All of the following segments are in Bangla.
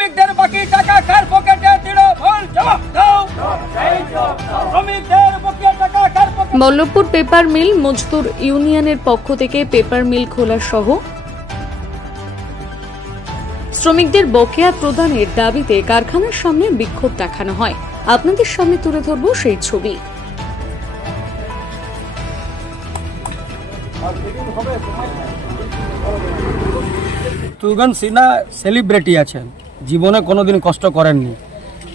শ্রমিকদের বাকি টাকা কার পকেটে তৃণমূল জবাব দাও। শ্রমিকদের বকেয়া টাকা কার পকেটে বল্লভপুর পেপার মিল মজদুর ইউনিয়নের পক্ষ থেকে পেপার মিল খোলা সহ শ্রমিকদের বকেয়া প্রদানের দাবিতে কারখানার সামনে বিক্ষোভ দেখানো হয়। আপনাদের সামনে তুলে ধরব সেই ছবি। তুগন সিনহা সেলিব্রিটি আছেন। জীবনে কোনোদিন কষ্ট করেননি।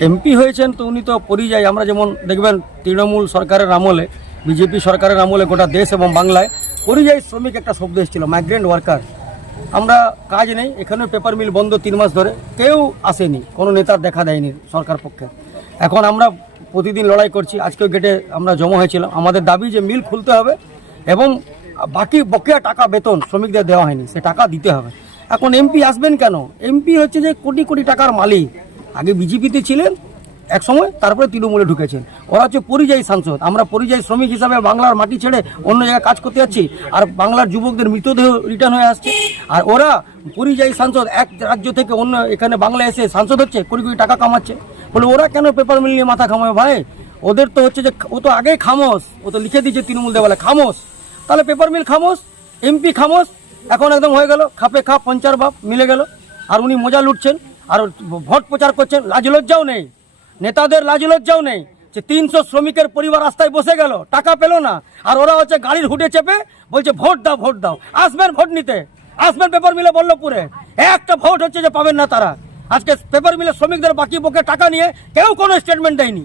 এমপি হয়েছেন তো উনি তো পরিযায়ী। আমরা যেমন দেখবেন তৃণমূল সরকারের আমলে বিজেপি সরকারের আমলে গোটা দেশ এবং বাংলায় পরিযায়ী শ্রমিক একটা শব্দ এসেছিল মাইগ্রেন্ট ওয়ার্কার আমরা কাজ নেই, এখানে পেপার মিল বন্ধ তিন মাস ধরে। কেউ আসেনি, কোনো নেতার দেখা দেয়নি সরকার পক্ষে। এখন আমরা প্রতিদিন লড়াই করছি, আজকেও গেটে আমরা জমা হয়েছিলাম। আমাদের দাবি যে মিল খুলতে হবে এবং বাকি বকেয়া টাকা বেতন শ্রমিকদের দেওয়া হয়নি, সে টাকা দিতে হবে। এখন এমপি আসবেন কেন? এমপি হচ্ছে যে কোটি কোটি টাকার মালিক। আগে বিজেপিতে ছিলেন, এক সময় তারপরে তৃণমূলে ঢুকেছেন। ওরা হচ্ছে পরিযায়ী সাংসদ। আমরা পরিযায়ী শ্রমিক হিসাবে বাংলার মাটি ছেড়ে অন্য জায়গায় কাজ করতে যাচ্ছি আর বাংলার যুবকদের মৃতদেহ রিটার্ন হয়ে আসছে। আর ওরা পরিযায়ী সাংসদ, এক রাজ্য থেকে অন্য এখানে বাংলা এসে সাংসদ হচ্ছে, কোটি কোটি টাকা কামাচ্ছে। বলে ওরা কেন পেপার মিল নিয়ে মাথা খামায় ভাই? ওদের তো হচ্ছে যে ও তো আগেই খামোস ও তো লিখে দিয়েছে তৃণমূল দেওয়ালে খামোস তাহলে পেপার মিল খামোস এমপি খামোস এখন একদম হয়ে গেল, খাপে খাপ, পঞ্চার বাপ মিলে গেল। আর উনি মজা লুটছেন, আর ভোট প্রচার করছেন, লাজ লজ্জাও নেই। নেতাদের লাজ লজ্জাও নেই যে তিনশো শ্রমিকের পরিবার রাস্তায় বসে গেল, টাকা পেল না। আর ওরা হচ্ছে গাড়ির হুটে চেপে বলছে, ভোট দাও ভোট দাও। আসবেন ভোট নিতে। আসবেন পেপার মিলে বল্লভপুরে। একটা ভোট হচ্ছে যে পাবেন না তারা। আজকে পেপার মিলে শ্রমিকদের বাকি পক্ষে টাকা নিয়ে কেউ কোনো স্টেটমেন্ট দেয়নি।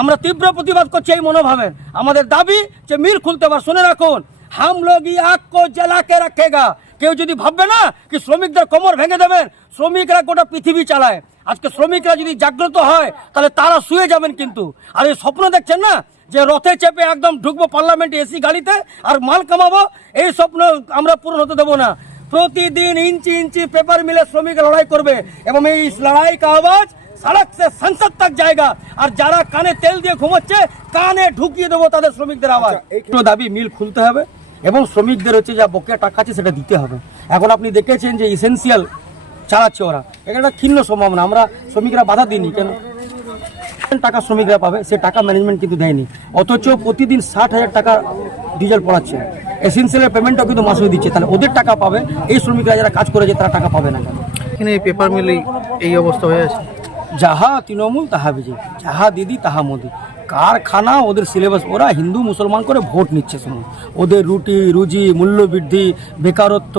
আমরা তীব্র প্রতিবাদ করছি এই মনোভাবের আমাদের দাবি যে মিল খুলতে পার শুনে রাখুন হাম লোগ আগ কো জ্বালাকে রাখেগা। কেউ যদি ভাববে না কি শ্রমিকদের কোমর ভেঙে দেবেন শ্রমিকরা গোটা পৃথিবী চালায়। আজকে শ্রমিকরা যদি জাগ্রত হয় তাহলে তারা শুয়ে যাবেন কিন্তু। আর এই স্বপ্ন দেখছেন না? যে রথে চেপে একদম ঢুকবো পার্লামেন্টে এসি গাড়িতে আর মাল কামাবো? এই স্বপ্ন আমরা পূরণ হতে দেবো না। প্রতিদিন ইঞ্চি ইঞ্চি পেপার মিলে শ্রমিক লড়াই করবে এবং এই লড়াই কা আওয়াজ সড়ক সে সংসদ তক জায়গা আর যারা কানে তেল দিয়ে ঘুমোচ্ছে কানে ঢুকিয়ে দেবো তাদের শ্রমিকদের আওয়াজ। একটু দাবি মিল খুলতে হবে। এবং শ্রমিকদের হচ্ছে যা বকেয়া টাকা আছে সেটা দিতে হবে। এখন আপনি দেখেছেন যে ইসেন্সিয়াল চালাচ্ছে ওরা। এখানে একটা ক্ষীণ সম্ভাবনা আমরা শ্রমিকরা বাধা দিইনি কেন? টাকা শ্রমিকরা পাবে সে টাকা ম্যানেজমেন্ট কিন্তু দেয়নি। অথচ প্রতিদিন ষাট হাজার টাকা ডিজেল পড়াচ্ছে। এসেন্সিয়ালের পেমেন্টও কিন্তু মাসে দিচ্ছে। তাহলে ওদের টাকা পাবে এই শ্রমিকরা যারা কাজ করেছে তারা টাকা পাবে না কেন? এখানে এই পেপার মিলে এই অবস্থা হয়ে আছে। যাহা তৃণমূল তাহা বিজেপি। যাহা দিদি তাহা মোদি। কারখানা, ওদের সিলেবাস ওরা হিন্দু, মুসলমান করে ভোট নিচ্ছে শুনুন। ওদের রুটি, রুজি, মূল্যবৃদ্ধি, বেকারত্ব,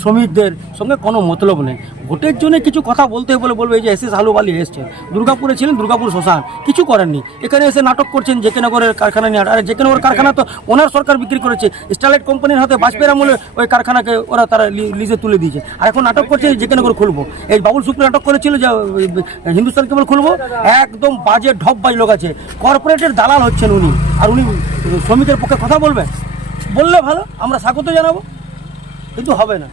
শ্রমিকদের সঙ্গে কোনো মতলব নেই। ভোটের জন্য কিছু কথা বলতে বলে বলবে যে এস এস আলুবালি এসছে দুর্গাপুরে ছিলেন দুর্গাপুর শ্মশান, কিছু করেননি। এখানে এসে নাটক করছেন যে জেকেনগরের কারখানা নিয়ে। আরে, জেকেনগর কারখানা তো ওনার সরকার বিক্রি করেছে। স্টারলাইট কোম্পানির হাতে বাজপেয়ীর আমলে ওই কারখানাকে ওরা তারা লিজে তুলে দিয়েছে। আর এখন নাটক করছে জেকেনগর খুলবো। এই বাবুল সুপ্রি নাটক করেছিল যে হিন্দুস্তান কেবল খুলবো? একদম বাজে ঢপ বাজ লোক আছে। কর্পোরেটের দালাল হচ্ছেন উনি। আর উনি শ্রমিকের পক্ষে কথা বলবেন? বললে ভালো, আমরা স্বাগত জানাব। কিন্তু হবে না।